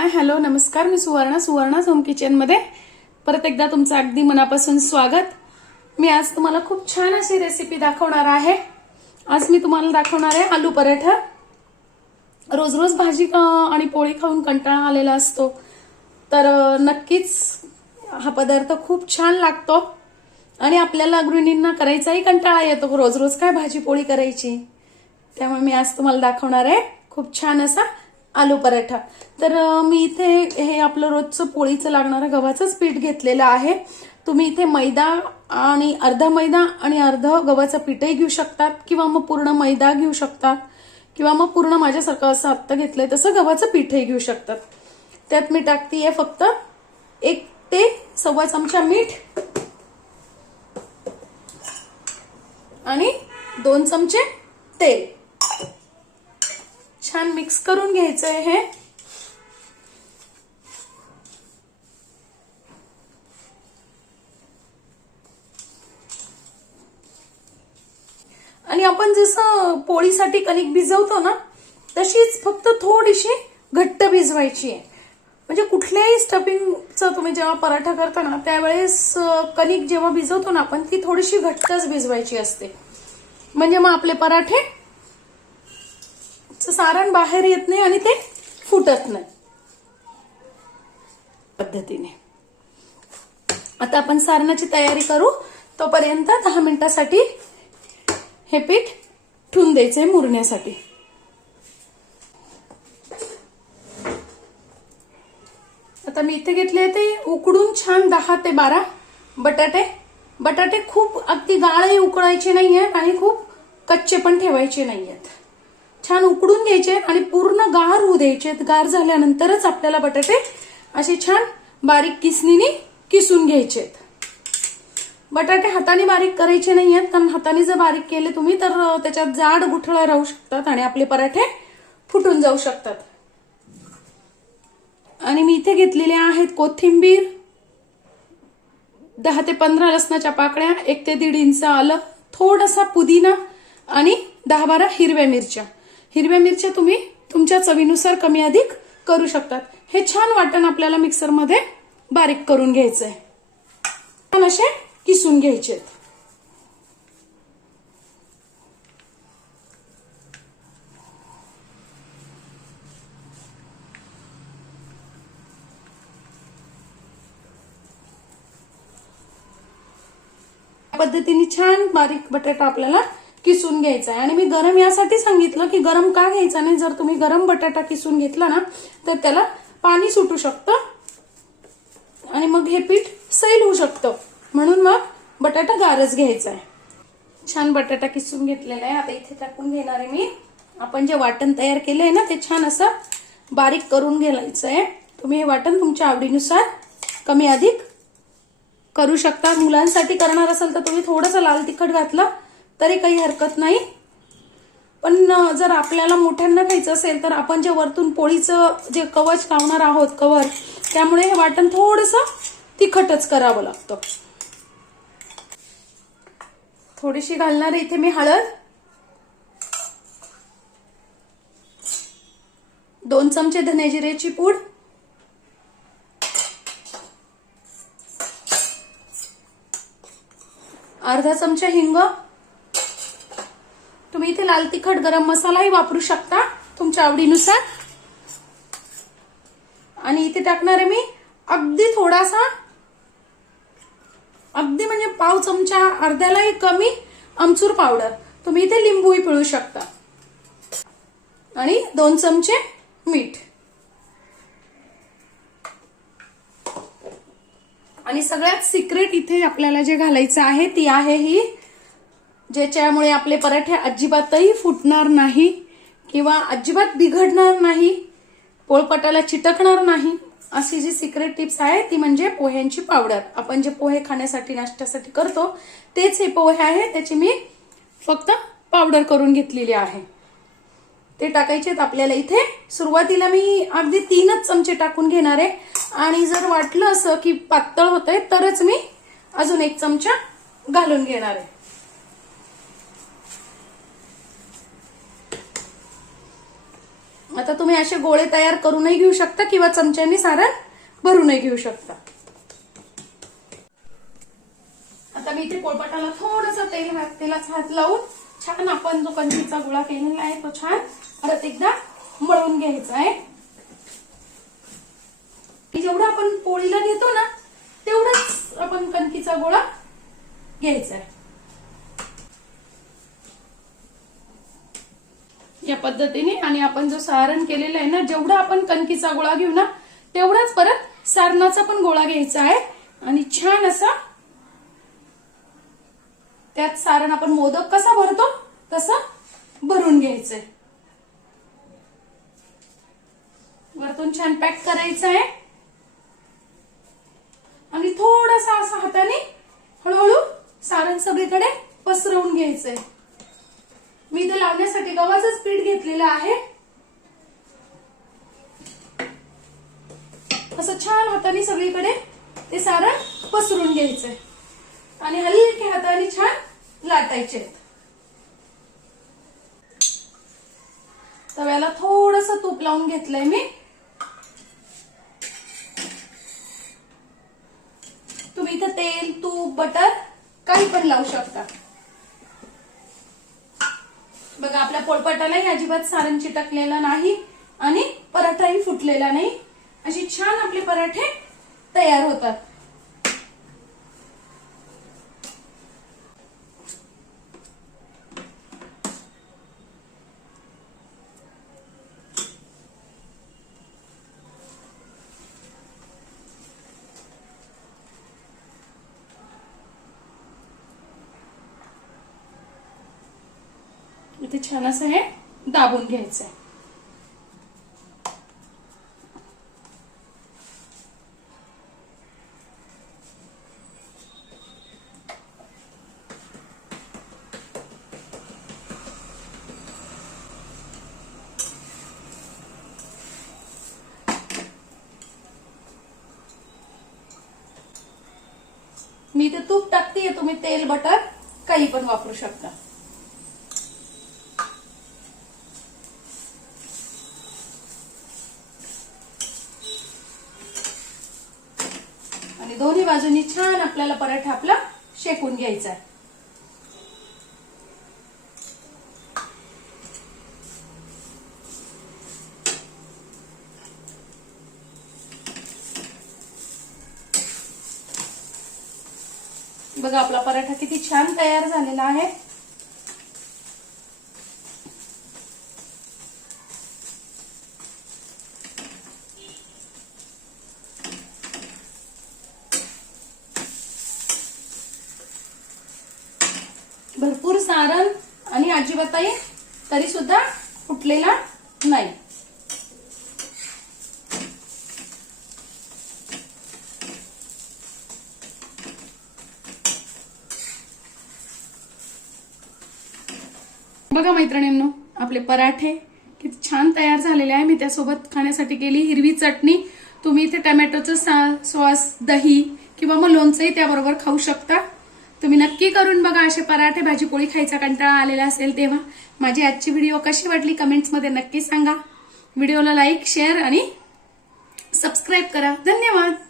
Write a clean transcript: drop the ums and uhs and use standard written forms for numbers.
Hi hello नमस्कार, मी Suvarna home kitchen मध्ये परत एकदा तुमचं अगदी मनापासून स्वागत। मी आज तुम्हाला खूप छान अशी रेसिपी दाखवणार आहे। आज मी तुम्हाला दाखवणार आहे आलू पराठा। रोज रोज भाजी आणि पोळी खाऊन कंटाळा आलेला असतो, तर नक्कीच हा पदार्थ खूप छान लागतो आणि आपल्याला गृहिणींना करायचाही कंटाळा येतो, रोज रोज काय भाजी पोळी करायची। त्यामुळे मी आज तुम्हाला दाखवणार आहे खूप छान असा आलू पराठा। तर मी इथे हे आपलं रोजचं पोळीचं लागणारं गव्हाचंच पीठ घेतलेलं आहे। तुम्ही इथे मैदा आणि अर्धा मैदा आणि अर्ध गव्हाचं पीठही घेऊ शकतात, किंवा मग पूर्ण मैदा घेऊ शकतात, किंवा मग पूर्ण माझ्यासारखं असं आत्ता घेतलंय तसं गव्हाचं पीठही घेऊ शकतात। त्यात मी टाकतेय फक्त 1 ते सव्वा चमचा मीठ आणि 2 चमचे तेल। छान मिक्स करून घ्यायचंय हे। आणि आपण जसं पोळीसाठी कणिक भिजवतो ना, तशीच फक्त थोडीशी घट्ट भिजवायची आहे। म्हणजे कुठल्याही स्टफिंगचं तुम्ही जेव्हा पराठा करता ना, त्यावेळेस कणिक जेव्हा भिजवतो ना आपण, ती थोडीशी घट्टच भिजवायची असते। म्हणजे मग आपले पराठे सारण बाहेर येत नाही आणि ते फुटत नाही पद्धतीने। आता आपण सारणाची तयारी करू, तोपर्यंत 10 मिनिटांसाठी हे पीठ ठेवून द्यायचंय मुरण्यासाठी। आता मी इथे घेतले ते उकडून छान 10 ते 12 बटाटे। बटाटे खूप अगदी गाळही उकळायचे नाहीयेत आणि खूप कच्चे पण ठेवायचे नाहीयेत। छान उकडून घ्यायचे आणि पूर्ण गार होऊ द्यायचे। गार झाल्यानंतरच आपल्याला बटाटे असे छान बारीक किसणीने किसून घ्यायचे। बटाटे हाताने बारीक करायचे नाहीयेत, कारण हाताने जर बारीक केले तुम्ही तर त्याच्यात जाड गुठळ्या राहू शकतात आणि आपले पराठे फुटून जाऊ शकतात। आणि मी इथे घेतलेले आहेत कोथिंबीर, 10 ते 15 लसणाच्या पाकळ्या, 1 ते 1.5 इंच आलं, थोडासा पुदिना आणि 10-12 हिरव्या मिरच्या। हिरव्या मिरच्या तुम्ही तुमच्या चवीनुसार कमी अधिक करू शकतात। हे छान वाटण आपल्याला मिक्सर मध्ये बारीक करून घ्यायचंय, छान असे किसून घ्यायचे। पद्धतीने छान बारीक बटाटा आपल्याला किसून घ्यायचा आहे। आणि मी गरम यासाठी सांगितलं की गरम का घ्यायचा नाही, जर तुम्ही गरम बटाटा किसून घेतला ना तर त्याला पाणी सुटू शकतं आणि मग हे पीठ सैल होऊ शकतं, म्हणून मग बटाटा गारच घ्यायचा आहे। छान बटाटा किसून घेतलेला आहे। आता इथे टाकून घेणार आहे मी आपण जे वाटण तयार केलंय ना, ते छान असं बारीक करून घ्यायचं आहे। तुम्ही हे वाटण तुमच्या आवडीनुसार कमी अधिक करू शकता। मुलांसाठी करणार असेल तर तुम्ही थोडंसं लाल तिखट घातलं तरी काही हरकत नाही, पण जर आपल्याला मोठ्यांना खायचं असेल तर आपण जे वरतून पोळीचं जे कवच लावणार आहोत, कवर, त्यामुळे हे वाटण थोडंसं तिखटच करावं लागतं। थोडीशी घालणार इथे मी हळद, 2 चमचे धने जिरेची पूड, अर्धा चमचा हिंग। तुम्ही इथे लाल तिखट गरम मसालाही वापरू शकता तुमच्या आवडीनुसार। आणि इथे टाकणार आहे मी अगदी थोडासा, अगदी म्हणजे पाव चमचा, अर्ध्यालाही कमी आमचूर पावडर। तुम्ही इथे लिंबूही पिळू शकता। आणि 2 चमचे मीठ। आणि सगळ्यात सिक्रेट इथे आपल्याला जे घालायचं आहे ती आहे ही, ज्याच्यामुळे आपले पराठे अजिबातही फुटणार नाही किंवा अजिबात बिघडणार नाही, पोळपाटाला चिटकणार नाही। अशी जी सिक्रेट टिप्स आहे ती म्हणजे पोह्यांची पावडर। आपण जे पोहे खाण्यासाठी नाश्त्यासाठी करतो तेच हे पोहे आहे, त्याची मी फक्त पावडर करून घेतलेली आहे। ते टाकायचे आपल्याला इथे। सुरुवातीला मी अगदी 3च चमचे टाकून घेणार आहे, आणि जर वाटलं असं की पातळ होतंय तरच मी अजून 1 चमचा घालून घेणार आहे। आता तुम्ही असे गोळे तयार करूनही घेऊ शकता किंवा चमच्यानी सारण भरूनही घेऊ शकता. आता मी इथे पोळपाटाला थोडंसं तेलाचा हात लावून छान आपण जो कणकीचा गोळा केलेला आहे तो छान परत एकदा मळून घ्यायचा आहे. जेवढं आपण पोळीला घेतो ना तेवढाच आपण कणकीचा गोळा घ्यायचा आहे. या पद्धतीने आणि आपण जो सारण केलेला आहे ना जेवढा आपण कणकीचा गोळा घेऊ ना तेवढाच परत सारणाचा पण गोळा घ्यायचा आहे आणि छान असा त्यात सारण आपण मोदक कसा भरतो तसं भरून घ्यायचंय. वरतून छान पॅक करायचं आहे आणि थोडासा असा हाताने हळूहळू सारण सगळीकडे पसरवून घ्यायचंय. मी इथे लावण्यासाठी गव्हाचंच पीठ घेतलेलं आहे. असं छान हाताने सगळीकडे ते सारण पसरून घ्यायचंय आणि हलक्या हाताने छान लाटायचे. तव्याला थोडंसं तूप लावून घेतलंय मी. तुम्ही इथं तेल, तूप, बटर काही पण लावू शकता. बघा आपल्या पोळपाटालाही अजिबात सारण चिटकलेलं नाही आणि पराठाही फुटलेला नाही. अशी छान आपले पराठे तयार होतात. इथे छान असं हे दाबून घ्यायचंय. मी इथे तूप टाकतेय, तुम्ही तेल, बटर काही पण वापरू शकता. आणि दोन्ही बाजूनी छान आपल्याला पराठा आपला शेकून घ्यायचा आहे. बघा आपला पराठा किती छान तयार झालेला आहे. भरपूर सारण आणि अजिबातही तरी सुद्धा फुटलेला नाही. बघा मैत्रिणींनो आपले पराठे किती छान तयार झालेले आहे. मी त्यासोबत खाण्यासाठी केली हिरवी चटणी. तुम्ही इथे टोमॅटोचं सॉस, दही किंवा मग लोणचंही त्याबरोबर खाऊ शकता. तुम्ही नक्की करून बघा. असे पराठे, भाजी पोळी खायचा कंटाळा आलेला असेल तेव्हा. माझी आजची व्हिडिओ कशी वाटली कमेंट्समध्ये नक्की सांगा. व्हिडिओला लाईक, शेअर आणि सबस्क्राईब करा. धन्यवाद.